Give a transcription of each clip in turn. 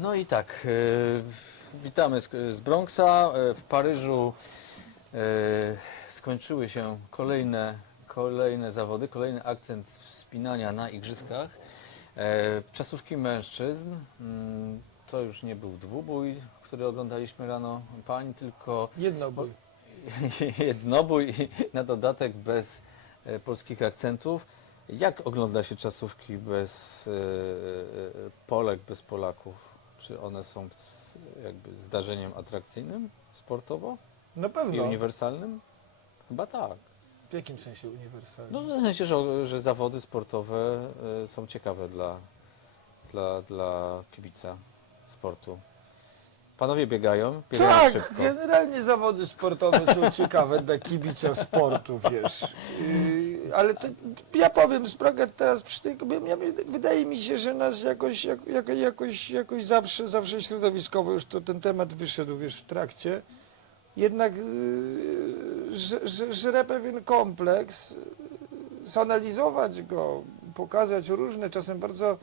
No i tak, e, witamy z, z Bronxa. E, w Paryżu e, skończyły się kolejne, kolejne zawody, kolejny akcent wspinania na igrzyskach. Czasówki mężczyzn. Mm, To już nie był dwubój, który oglądaliśmy rano pań, tylko Jednobój. jednobój i na dodatek bez polskich akcentów. Jak ogląda się czasówki bez Polek, bez Polaków? Czy one są jakby zdarzeniem atrakcyjnym sportowo Na i pewno. uniwersalnym? Chyba tak. W jakim sensie uniwersalny? No w sensie, że, że zawody sportowe e, są ciekawe dla, dla, dla kibica sportu. Panowie biegają, biegają tak, szybko. generalnie zawody sportowe są ciekawe dla kibica sportu, wiesz. Yy, ale to, ja powiem, spraga teraz przy tej ja, wydaje mi się, że nas jakoś, jak, jak, jakoś, jakoś zawsze, zawsze środowiskowo już to ten temat wyszedł, wiesz, w trakcie. Jednak yy, że, żre pewien kompleks, yy, zanalizować go, pokazać różne, czasem bardzo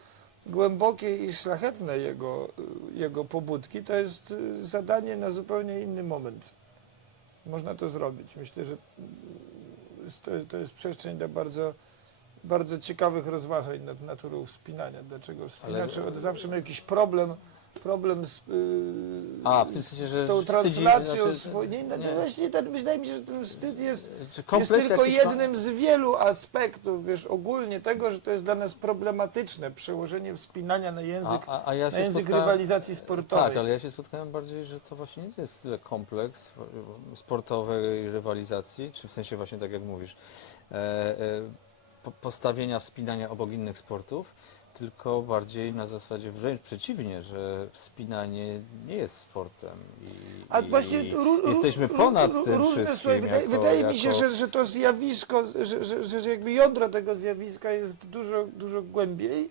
głębokie i szlachetne jego, jego pobudki, to jest y, zadanie na zupełnie inny moment. Można to zrobić. Myślę, że y, to, to jest przestrzeń dla bardzo, bardzo ciekawych rozważań nad naturą wspinania. Dlaczego wspinacze od zawsze mają jakiś problem, problem z, yy, A, w tym sensie, że z tą wstydzi- translacją znaczy. Nie, no, nie. właśnie ten, wydaje mi się, że ten wstyd jest, Czy jest kompleks tylko jakiś ma- jednym z wielu aspektów, wiesz, ogólnie tego, że to jest dla nas problematyczne, przełożenie wspinania na język, A, a, a ja na się język spotkałem, rywalizacji sportowej. Tak, ale ja się spotkałem bardziej, że to właśnie nie jest tyle kompleks e, sportowej rywalizacji, czy w sensie właśnie tak jak mówisz, e, e, po- postawienia wspinania obok innych sportów, tylko bardziej na zasadzie wręcz przeciwnie, że wspinanie nie jest sportem. I, A i właśnie ró- ró- jesteśmy ponad ró- tym różne, wszystkim. wydaje, jako- wydaje mi się, jako- że, że to zjawisko, że, że, że, jakby jądro tego zjawiska jest dużo, dużo głębiej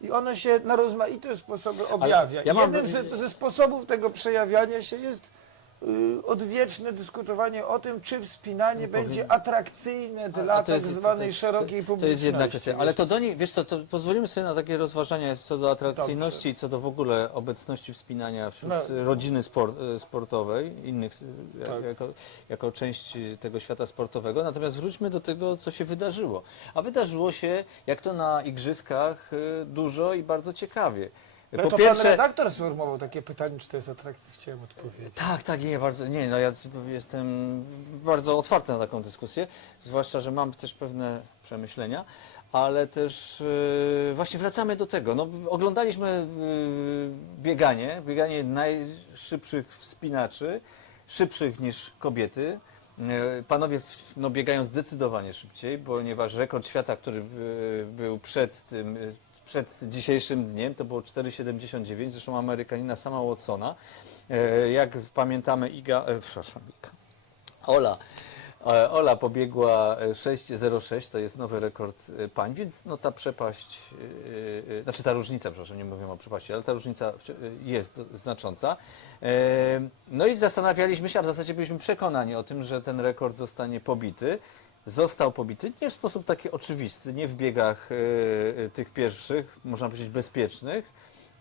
i ono się na rozmaite sposoby objawia. ja mam- Jednym ze, ze sposobów tego przejawiania się jest odwieczne dyskutowanie o tym, czy wspinanie No, będzie atrakcyjne A- a dla to tak jest- zwanej to- to- szerokiej To publiczności. jest jedna kwestia, ale to do niej, wiesz co, to pozwolimy sobie na takie rozważania co do atrakcyjności i co do w ogóle obecności wspinania wśród No. rodziny e, sportowej, innych e, Tak. jako, jako część tego świata sportowego. Natomiast wróćmy do tego, co się wydarzyło. A wydarzyło się, jak to na igrzyskach, dużo i bardzo ciekawie. Ale to pan redaktor sformułował takie pytanie, czy to jest atrakcyjne, chciałem odpowiedzieć. Tak, tak, nie, bardzo, nie, no ja jestem bardzo otwarty na taką dyskusję, zwłaszcza, że mam też pewne przemyślenia, ale też e, właśnie wracamy do tego, no oglądaliśmy e, bieganie, bieganie najszybszych wspinaczy, szybszych niż kobiety, E, Panowie no, biegają zdecydowanie szybciej, ponieważ rekord świata, który e, był przed tym, e, przed dzisiejszym dniem, to było 4,79, zresztą Amerykanina sama Watsona. E, Jak pamiętamy, Iga, e, przepraszam, Iga, Ola, e, Ola pobiegła e, 6,06, to jest nowy rekord pań, więc no ta przepaść, znaczy ta różnica, przepraszam, nie mówię o przepaści, ale ta różnica jest znacząca. No i zastanawialiśmy się, a w zasadzie byliśmy przekonani o tym, że ten rekord zostanie pobity. Został pobity nie w sposób taki oczywisty, nie w biegach e, e, tych pierwszych, można powiedzieć bezpiecznych,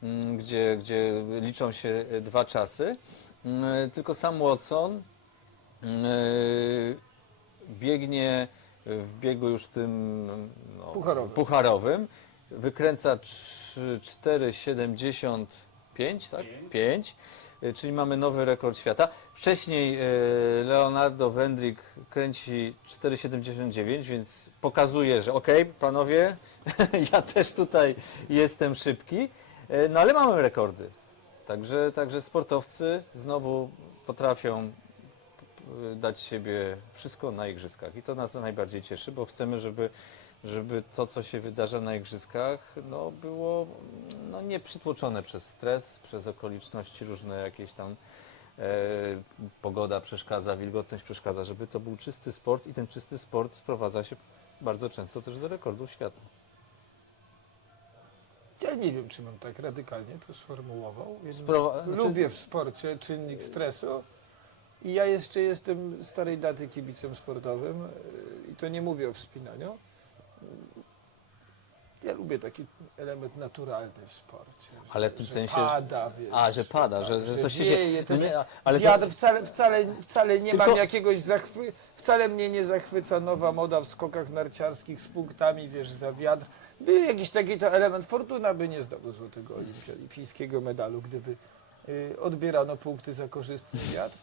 m, gdzie, gdzie liczą się e, dwa czasy, m, tylko sam Watson m, e, biegnie w biegu już tym no, Pucharowym. pucharowym, wykręca trzy- 4,75, tak? 5. Czyli mamy nowy rekord świata. Wcześniej e, Leonardo Wendrik kręci 4,79, więc pokazuje, że okej, panowie, ja też tutaj jestem szybki, E, no ale mamy rekordy. Także, także sportowcy znowu potrafią y, dać siebie wszystko na igrzyskach i to nas najbardziej cieszy, bo chcemy, żeby, żeby to, co się wydarza na igrzyskach, no, było no, nie przytłoczone przez stres, przez okoliczności różne jakieś tam e, pogoda przeszkadza, wilgotność przeszkadza, żeby to był czysty sport i ten czysty sport sprowadza się bardzo często też do rekordów świata. Ja nie wiem, czy on tak radykalnie to sformułował. Sprowa- znaczy- Lubię w sporcie czynnik stresu i ja jeszcze jestem starej daty kibicem sportowym yy, i to nie mówię o wspinaniu. Ja lubię taki element naturalny w sporcie. że- Ale w tym że sensie, że- Pada, wiesz, A, że pada, że, że coś się dzieje. wieje, No ten nie, ale to, wcale, wcale, wcale nie Tylko- mam jakiegoś zachwy... Wcale mnie nie zachwyca nowa moda w skokach narciarskich z punktami, wiesz, za wiatr. Był jakiś taki to element. Fortuna by nie zdobył złotego olimpia- olimpijskiego medalu, gdyby y, odbierano punkty za korzystny wiatr.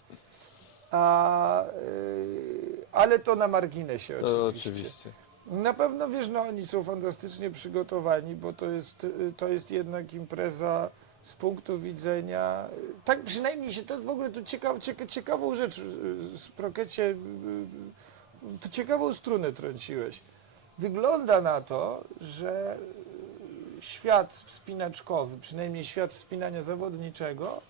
A, y, ale to na marginesie to oczywiście. oczywiście. Na pewno wiesz, no oni są fantastycznie przygotowani, bo to jest, y, to jest jednak impreza z punktu widzenia. y, Tak przynajmniej się to w ogóle tu ciekaw, cieka, ciekawą rzecz y, z Prokecie, to ciekawą strunę trąciłeś. Wygląda na to, że świat wspinaczkowy, przynajmniej świat wspinania zawodniczego,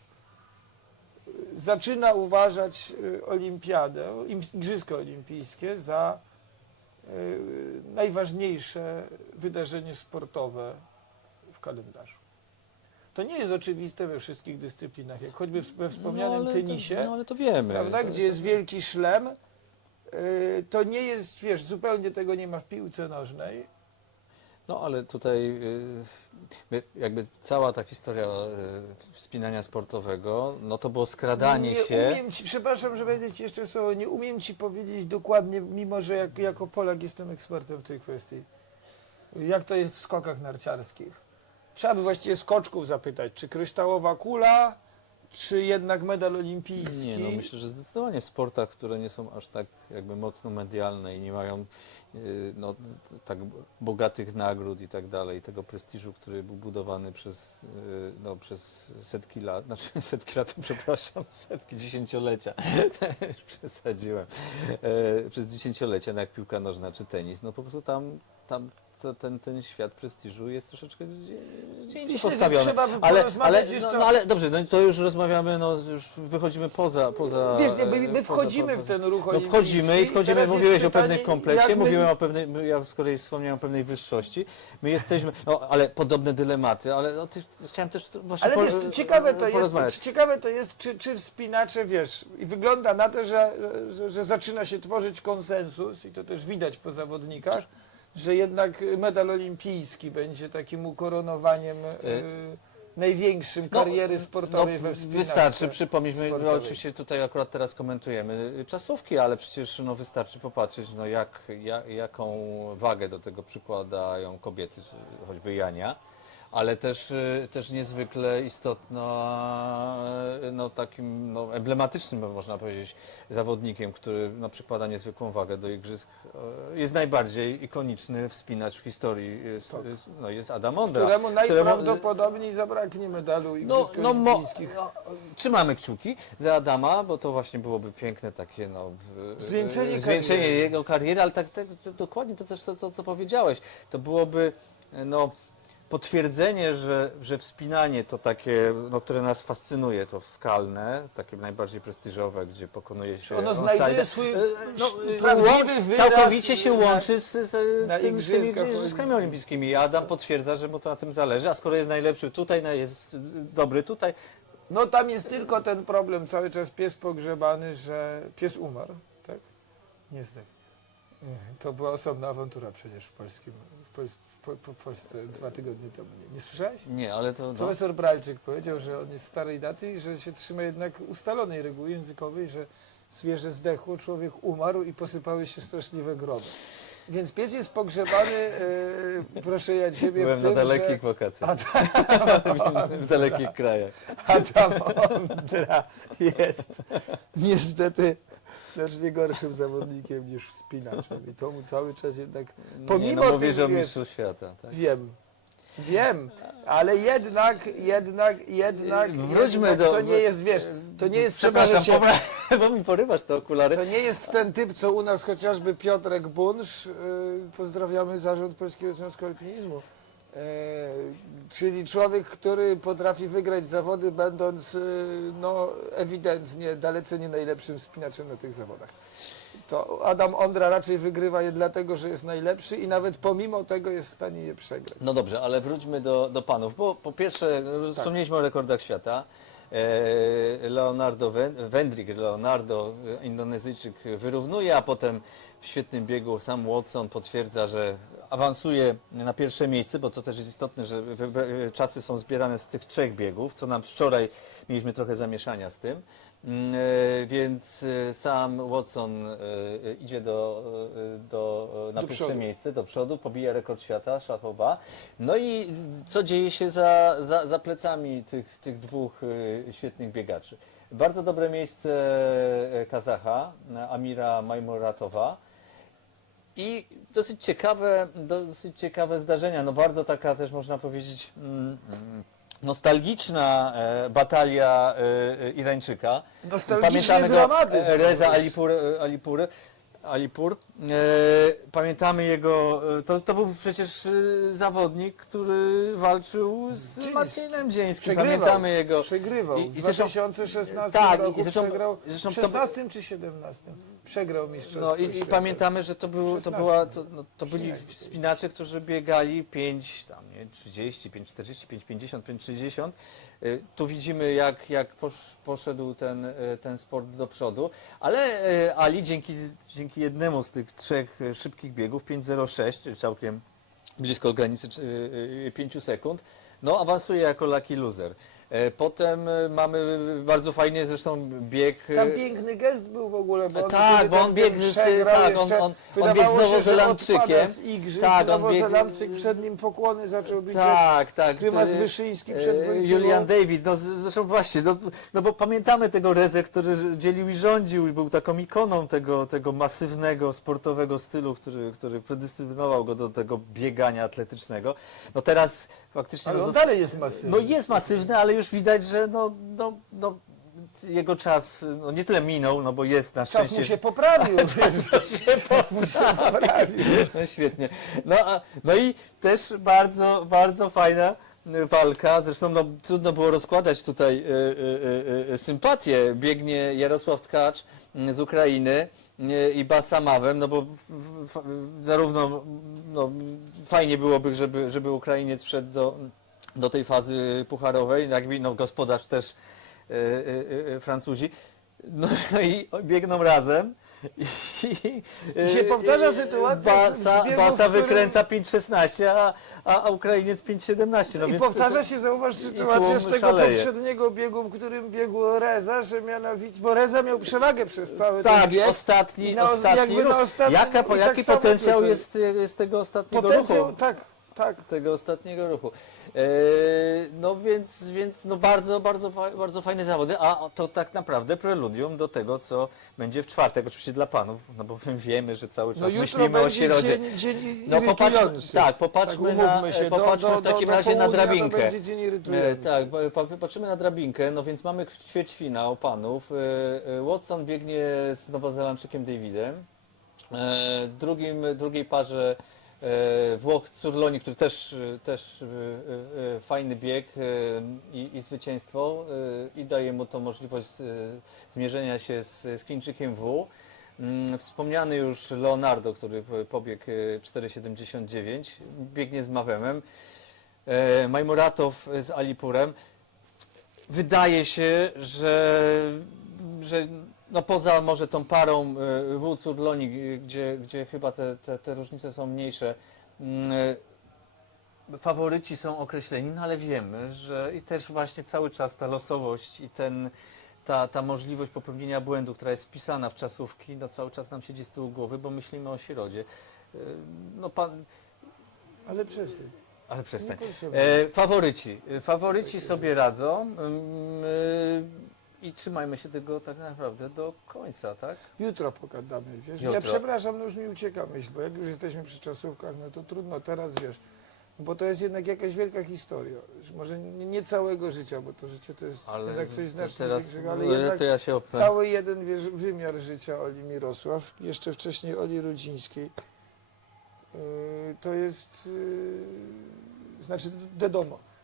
zaczyna uważać olimpiadę, im- Igrzyska Olimpijskie za najważniejsze wydarzenie sportowe w kalendarzu. To nie jest oczywiste we wszystkich dyscyplinach, jak choćby we wspomnianym ale tenisie, To, no ale to wiemy. prawda, To- gdzie jest wielki szlem, y, to nie jest, wiesz, zupełnie tego nie ma w piłce nożnej. No ale tutaj y, jakby cała ta historia y, wspinania sportowego, no to było skradanie nie się. Umiem ci, przepraszam, że będę ci jeszcze słowo, nie umiem ci powiedzieć dokładnie, mimo że jak, jako Polak jestem ekspertem w tej kwestii, jak to jest w skokach narciarskich. Trzeba by właściwie skoczków zapytać, czy kryształowa kula, czy jednak medal olimpijski. Nie, no myślę, że zdecydowanie w sportach, które nie są aż tak jakby mocno medialne i nie mają y, no, tak bogatych nagród i tak dalej, tego prestiżu, który był budowany przez, y, no, przez setki lat, znaczy setki lat, przepraszam, setki, dziesięciolecia, przesadziłem, e, przez dziesięciolecia, no jak piłka nożna czy tenis, no po prostu tam, tam to, ten, ten świat prestiżu jest troszeczkę gdzie, indziej postawiony. trzeba by Ale, ale, no, no ale dobrze, no to już rozmawiamy, no już wychodzimy poza... poza Wiesz, my, wchodzimy w ten ruch No wchodzimy i wchodzimy, Teraz jest mówiłeś o pytanie, komplecie, jak my- mówiłem o pewnej, ja z kolei wspomniałem o pewnej wyższości. My jesteśmy, no ale podobne dylematy, ale no, ty, chciałem też właśnie Ale po, wiesz, to ciekawe to porozmawiać. jest, ciekawe to jest, czy, czy wspinacze, wiesz, i wygląda na to, że, że, że zaczyna się tworzyć konsensus i to też widać po zawodnikach, że jednak medal olimpijski będzie takim ukoronowaniem y, największym kariery sportowej we wspinaczce. No, Wystarczy przypomnieć, my no, sportowej. oczywiście tutaj akurat teraz komentujemy y, czasówki, ale przecież no, wystarczy popatrzeć, no, jak, ja, jaką wagę do tego przykładają kobiety, czy choćby Jania, ale też, y, też niezwykle istotna, y, no, takim no, emblematycznym, można powiedzieć, zawodnikiem, który no, przykłada niezwykłą wagę do igrzysk, y, jest najbardziej ikoniczny wspinacz w historii, Tak. no, jest Adam Ondra. któremu któremu- najprawdopodobniej zabraknie medalu no, igrzysk no, mo, olimpijskich. no, trzymamy kciuki za Adama, bo to właśnie byłoby piękne takie no, Zwieńczenie zwieńczenie kariery. jego kariery, ale tak, tak to, dokładnie to też to, to, co powiedziałeś. To byłoby no, potwierdzenie, że, że wspinanie to takie, no, które nas fascynuje, to skalne, takie najbardziej prestiżowe, gdzie pokonuje się Ono onside, znajduje swój e, no, e, prawdziwy łączy- wyraz całkowicie się na- łączy z, z, z, na tym, z tymi igrzyskach igrzyskami olimpijskimi. Adam potwierdza, że mu to na tym zależy, a skoro jest najlepszy tutaj, no, jest y, dobry tutaj, No tam jest tylko ten problem, cały czas pies pogrzebany, że pies umarł, tak? Niestety. To była osobna awantura przecież w polskim, w, Pols w, po, po Polsce dwa tygodnie temu. Nie, nie słyszałeś? Nie, ale to. No, Profesor Bralczyk powiedział, że on jest starej daty i że się trzyma jednak ustalonej reguły językowej, że zwierzę zdechło, człowiek umarł i posypały się straszliwe groby. Więc pies jest pogrzebany, e, proszę ja ciebie byłem w na tym, dalekich że wakacjach. w dalekich krajach. Adam Ondra jest niestety znacznie gorszym zawodnikiem niż wspinaczem i to mu cały czas jednak Pomimo nie, no, mówię, tych, o mistrzu świata. Tak? wiem. Wiem, ale jednak, jednak, jednak, Wróćmy jednak do- to nie jest, wiesz, to nie jest, Przepraszam, przepraszam, bo, bo mi porywasz te okulary. to nie jest ten typ, co u nas chociażby Piotrek Bunsz, yy, pozdrawiamy zarząd Polskiego Związku Alpinizmu, yy, czyli człowiek, który potrafi wygrać zawody, będąc yy, no, ewidentnie dalece nie najlepszym wspinaczem na tych zawodach. To Adam Ondra raczej wygrywa je dlatego, że jest najlepszy i nawet pomimo tego jest w stanie je przegrać. No dobrze, ale wróćmy do, do panów, bo po pierwsze Tak. wspomnieliśmy o rekordach świata. E, Leonardo Wen- Wendrik, Leonardo, e, Indonezyjczyk wyrównuje, a potem w świetnym biegu sam Watson potwierdza, że awansuje na pierwsze miejsce, bo to też jest istotne, że czasy są zbierane z tych trzech biegów, co nam wczoraj mieliśmy trochę zamieszania z tym. Mm, e, Więc e, sam Watson e, idzie do, do, na Do pierwsze przodu. miejsce, do przodu, pobija rekord świata, szafoba. No i co dzieje się za, za, za plecami tych, tych dwóch świetnych biegaczy? Bardzo dobre miejsce Kazacha, Amira Majmuratowa. I dosyć ciekawe, dosyć ciekawe zdarzenia. No bardzo taka też można powiedzieć mm, nostalgiczna e, batalia e, e, Irańczyka. Nostalgiczny dramatyzm. e, Reza Alipur, Alipur, Alipur. E, pamiętamy jego, e, to, to był przecież e, zawodnik, który walczył z Dzieńskim. Marcinem Dzieńskim. Przegrywał. Pamiętamy jego. Przegrywał. I- w i zresztą- 2016 tak, i roku zresztą- przegrał. zresztą w to- 16 czy 17? Przegrał mistrzostwo No i, i pamiętamy, że to, był, to, 16. była, to, no, to byli wspinacze, którzy biegali 5, tam, nie, 30, 5, 40, 5, 50, 5, 60. Y, Tu widzimy, jak, jak posz, poszedł ten, ten sport do przodu, ale Ali dzięki, dzięki jednemu z tych trzech y, szybkich biegów, 5.06, czyli całkiem blisko granicy 5 sekund, no awansuje jako lucky loser. E, Potem y, mamy bardzo fajnie zresztą bieg... y, Tam piękny gest był w ogóle, bo on Tak, bo on biegł bieg z- tak, on- on- on biegł z Nowozelandczykiem. z igrzysk, Tak, on biegł- przed nim pokłony zaczął bić. Tak, tak. Prymas to- Wyszyński e, przed Wojtyłą. Julian David, no zresztą właśnie, no, no bo pamiętamy tego Rezę, który dzielił i rządził i był taką ikoną tego, tego masywnego, sportowego stylu, który, który predestynował go do tego biegania atletycznego. No teraz faktycznie... Ale no, on zosta- dalej jest masywny. no jest masywny, ale już widać, że no, no, no, jego czas no, nie tyle minął, no bo jest na Czas szczęście... mu się poprawił. Czas mu się poprawił. No świetnie. No, a, no i też bardzo, bardzo fajna y, walka. Zresztą no, trudno było rozkładać tutaj y, y, y, y, sympatię. Biegnie Jarosław Tkacz y, z Ukrainy y, i Basa Mawem, no bo zarówno no, fajnie byłoby, żeby, żeby Ukrainiec wszedł do, do tej fazy pucharowej, jak no, gospodarz też y, y, y, Francuzi. No i biegną razem. I, I się powtarza sytuacja Basa, biegu, Basa którym- wykręca 5,16, a, a, Ukrainiec 5,17. No I powtarza to- się, zauważ, i sytuacja z tego szaleje. poprzedniego biegu, w którym biegł Reza, że mianowicie, bo Reza miał przewagę przez cały Tak, ten bieg. ostatni, na- ostatni jakby na ostatnim- Jaka, tak jaki samo potencjał jest, jest tego ostatniego Potencjał, ruchu? tak, tak. Tego ostatniego ruchu. E, no więc, więc no bardzo, bardzo, bardzo fajne zawody, a to tak naprawdę preludium do tego, co będzie w czwartek, oczywiście dla panów, no bo my wiemy, że cały czas No myślimy o środzie. dzień, dzień No popatrzmy, tak, popatrzmy, Tak, na, się, do- popatrzmy do- w takim do- do razie na drabinkę. Będzie dzień. E, tak, patrzymy na drabinkę, no więc mamy ćwierćfinał panów. E, e, Watson biegnie z Nowozelandczykiem Davidem. E, w drugim, drugiej parze e, Włoch Curloni, który też, e, też e, e, fajny bieg e, i, i zwycięstwo e, i daje mu to możliwość e, zmierzenia się z, z Chińczykiem W. Mm, Wspomniany już Leonardo, który po- pobiegł e, 4,79, biegnie z Mawemem. E, Majmuratow z Alipurem. Wydaje się, że, że no poza może tą parą e, Wół-Curloni, gdzie, gdzie chyba te, te, te różnice są mniejsze, mm, e, faworyci są określeni, no ale wiemy, że i też właśnie cały czas ta losowość i ten, ta, ta możliwość popełnienia błędu, która jest wpisana w czasówki, no cały czas nam siedzi z tyłu głowy, bo myślimy o środzie. E, No pan, Ale przestań. ale przestań. E, faworyci. E, Faworyci sobie radzą ym, e, i trzymajmy się tego tak naprawdę do końca, tak? Jutro pogadamy, wiesz. Ja Jutro. przepraszam, no już mi ucieka myśl, bo jak już jesteśmy przy czasówkach, no to trudno teraz, wiesz. No bo to jest jednak jakaś wielka historia. Że Może nie, nie całego życia, bo to życie to jest jednak coś znacznie teraz większego, ale jednak ja się cały jeden wiesz, wymiar życia Oli Mirosław, jeszcze wcześniej Oli Rudzińskiej, yy, to jest, yy, znaczy de domo. e,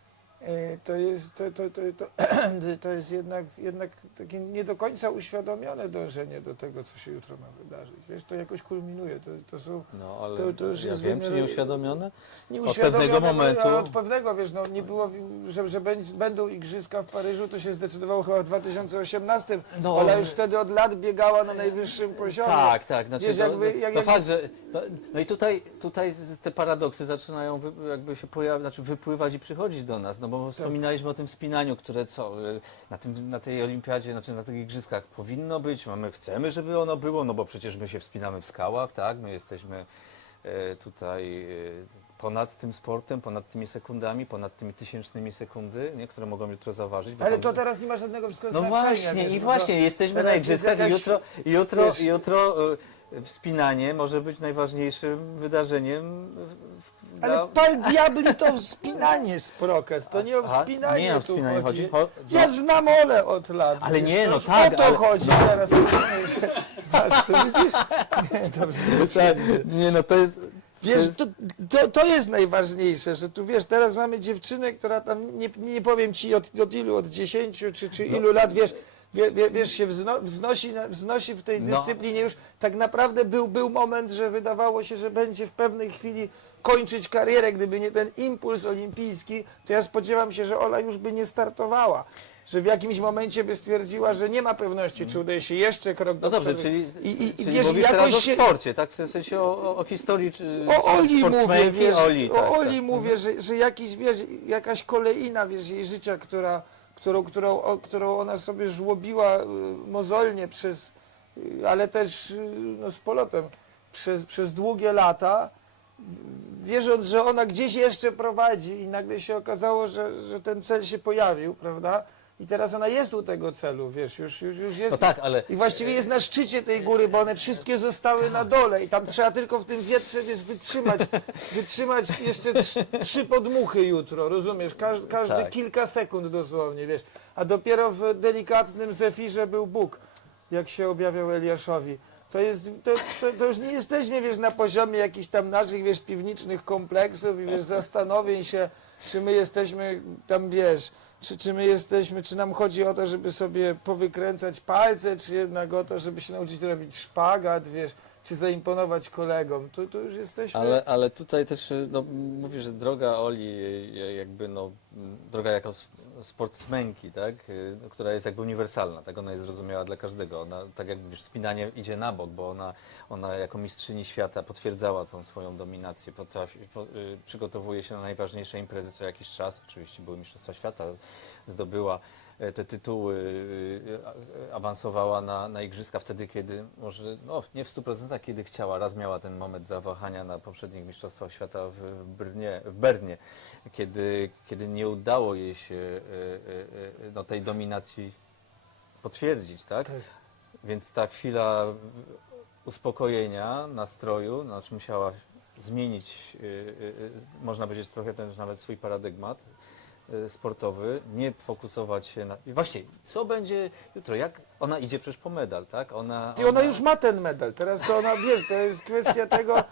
to jest, to, to, to, to, to jest jednak, jednak takie nie do końca uświadomione dążenie do tego, co się jutro ma wydarzyć. Wiesz, to jakoś kulminuje. To, to są No, ale To- to już ja jest wiem, wymiar- czy nieuświadomione? nieuświadomione, pewnego momentu- ale od pewnego, wiesz, no nie było, że, że będzie, będą igrzyska w Paryżu, to się zdecydowało chyba w 2018. No. Ola już wtedy od lat biegała na najwyższym poziomie. Tak, tak. Znaczy, Wiesz, to, jakby- no, jak- no jak- fakt, że. No, no i tutaj, tutaj te paradoksy zaczynają jakby się pojawiać, znaczy wypływać i przychodzić do nas. No bo Tak. wspominaliśmy o tym wspinaniu, które co y, na, tym, na tej olimpiadzie, znaczy na tych igrzyskach powinno być. Mamy, chcemy, żeby ono było, no bo przecież my się wspinamy w skałach, tak? My jesteśmy e, tutaj e, ponad tym sportem, ponad tymi sekundami, ponad tymi tysięcznymi sekundy, nie, które mogą jutro zauważyć. bo Ale to teraz nie ma żadnego no znaczenia. właśnie, wiesz, i bo właśnie, jesteśmy na jest igrzyskach jakaś- i jutro, jutro, wiesz- jutro y, wspinanie może być najważniejszym wydarzeniem. w- Ale dla- pal diabli to wspinanie sproket, to nie o A, wspinanie nie o tu wspinanie chodzi. chodzi. Cho- Ja znam Olę od lat. Ale wiesz, nie, no już tak, O to ale- chodzi no. teraz. Masz, tu widzisz? Nie, dobrze, Tak, nie no, to jest... Wiesz, to, to, to jest najważniejsze, że tu wiesz, teraz mamy dziewczynę, która tam, nie, nie powiem ci od, od ilu, od 10 czy, czy No. ilu lat, wiesz, wie, wie, wiesz się wzno, wznosi, na- wznosi w tej No. dyscyplinie już, tak naprawdę był, był moment, że wydawało się, że będzie w pewnej chwili kończyć karierę, gdyby nie ten impuls olimpijski, to ja spodziewam się, że Ola już by nie startowała. Że w jakimś momencie by stwierdziła, że nie ma pewności, czy udaje się jeszcze krok do No dobrze, przodu. czyli, I, i, i czyli wiesz, mówisz jakoś teraz o się, sporcie, tak? W sensie o, o, o historii czy o Oli mówię, wiesz, Oli, tak, o Oli tak. mówię, że, że jakiś, wiesz, jakaś kolejna, wiesz, jej życia, która, którą, którą, którą ona sobie żłobiła y, mozolnie przez, y, ale też y, no, z polotem, przez, przez długie lata, wierząc, że ona gdzieś jeszcze prowadzi i nagle się okazało, że, że ten cel się pojawił, prawda? I teraz ona jest u tego celu, wiesz, już, już, już jest. No tak, ale I właściwie jest na szczycie tej góry, bo one wszystkie zostały na dole i tam trzeba tylko w tym wietrze wiesz, wytrzymać, wytrzymać jeszcze trzy, trzy podmuchy jutro, rozumiesz? Każ, każde Tak. kilka sekund dosłownie, wiesz. A dopiero w delikatnym zefirze był Bóg, jak się objawiał Eliaszowi. To, jest, to, to, to już nie jesteśmy, wiesz, na poziomie jakichś tam naszych, wiesz, piwniczych kompleksów i, wiesz, zastanowień się, czy my jesteśmy tam, wiesz, czy, czy my jesteśmy, czy nam chodzi o to, żeby sobie powykręcać palce, czy jednak o to, żeby się nauczyć robić szpagat, wiesz, czy zaimponować kolegom. Tu, tu już jesteśmy... Ale, ale tutaj też no, mówisz, że droga Oli, y, jakby no, droga jako sportsmenki, tak, no, która jest jakby uniwersalna, tak, ona jest zrozumiała dla każdego. Ona, tak jak mówisz, spinanie idzie na bok, bo ona, ona jako mistrzyni świata potwierdzała tą swoją dominację, potrafi, po, y, przygotowuje się na najważniejsze imprezy co jakiś czas, oczywiście były Mistrzostwa Świata, zdobyła e, te tytuły, y, a- awansowała na, na igrzyska wtedy, kiedy może, no nie w 100%, kiedy chciała. Raz miała ten moment zawahania na poprzednich Mistrzostwach Świata w, w, Brnie, w Bernie, kiedy, kiedy nie udało jej się no, tej dominacji potwierdzić, tak? Tak. Więc ta chwila uspokojenia, nastroju, znaczy musiała zmienić, można powiedzieć, trochę ten nawet swój paradygmat sportowy, nie fokusować się na... I właśnie, co będzie jutro? Jak ona idzie przecież po medal, tak? Ona, I ona już ma ten medal. Teraz to ona, wiesz, to jest kwestia tego, y,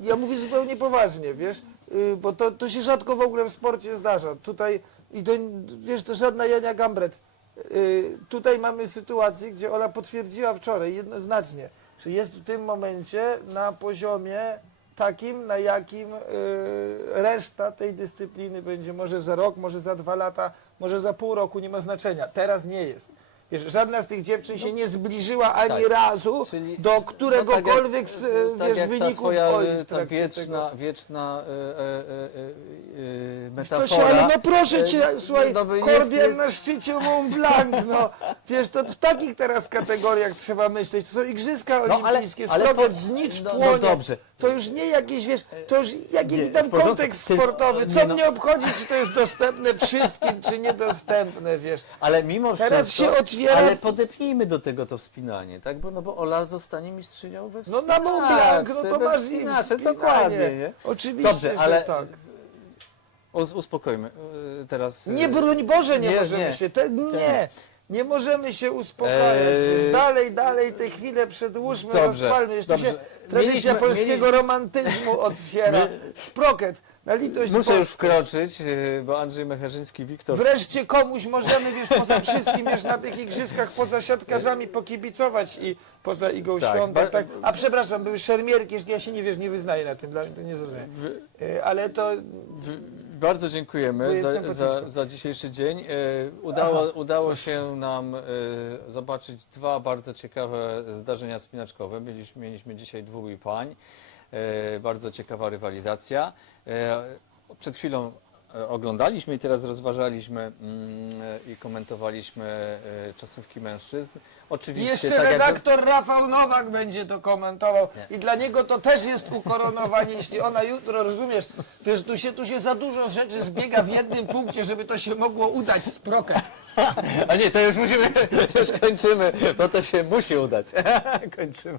ja mówię zupełnie poważnie, wiesz, y, bo to, to się rzadko w ogóle w sporcie zdarza. Tutaj, i to, wiesz, to żadna Jania Gambret. Y, Tutaj mamy sytuację, gdzie Ola potwierdziła wczoraj jednoznacznie, że jest w tym momencie na poziomie takim, na jakim y, reszta tej dyscypliny będzie może za rok, może za dwa lata, może za pół roku, nie ma znaczenia. Teraz nie jest. Wiesz, żadna z tych dziewczyn się nie zbliżyła ani tak. razu Czyli- do któregokolwiek z, no, e, tak wiesz, jak ta wyników twoja, y, w ta trakcie wieczna, tego. wieczna y, y, y, y, To metafora. się, ale no proszę cię, y, słuchaj, no, bo jest- na szczycie Mont Blanc, no. Wiesz, to w takich teraz kategoriach trzeba myśleć. To są igrzyska No, ale- olimpijskie, ale sproget, po- znicz, no- no płonie. dobrze. To już nie jakieś, wiesz, to już jaki Nie, tam w porządku, kontekst ty- sportowy. nie Co no. mnie obchodzi, czy to jest dostępne wszystkim, czy niedostępne, wiesz. Ale mimo Teraz wszystko, się otwiera- Ale podepnijmy do tego to wspinanie, tak? Bo, no bo Ola zostanie mistrzynią we No na Mont wspinaczce, Blanc, no to masz i wspinaczce, wspinanie. dokładnie, nie? Oczywiście, Dobrze, że ale tak. us- uspokojmy y, teraz. y, Nie, broń Boże, nie, Nie, możemy nie. się. Te, nie, Nie możemy się uspokajać. Eee. Dalej, dalej, te chwile przedłużmy, Dobrze, rozpalmy. Już tu dobrze. się tradycja polskiego mieli- romantyzmu otwiera. Sproket, na litość Muszę już wkroczyć, yy, bo Andrzej Mecharzyński, Wiktor Wreszcie komuś możemy, wiesz, poza wszystkim, wiesz, na tych igrzyskach, poza siatkarzami pokibicować i poza Igą Tak, Świątek, tak. A przepraszam, były szermierki, ja się nie, wiesz, nie wyznaję na tym, dla mnie to nie zrozumiałem. E, Ale to Bardzo dziękujemy za, za, za dzisiejszy dzień. E, udało, udało się nam zobaczyć dwa bardzo ciekawe zdarzenia wspinaczkowe. Mieliśmy, mieliśmy dzisiaj dwóch i pań. E, bardzo ciekawa rywalizacja. E, przed chwilą e, oglądaliśmy i teraz rozważaliśmy mm, i komentowaliśmy czasówki mężczyzn. Oczywiście jeszcze tak jak- redaktor Rafał Nowak będzie to komentował i dla niego to też jest ukoronowanie, jeśli ona jutro, rozumiesz, wiesz, tu się, tu się za dużo rzeczy zbiega w jednym punkcie, żeby to się mogło udać z proket. A nie, to już musimy, już kończymy, bo to się musi udać. Kończymy.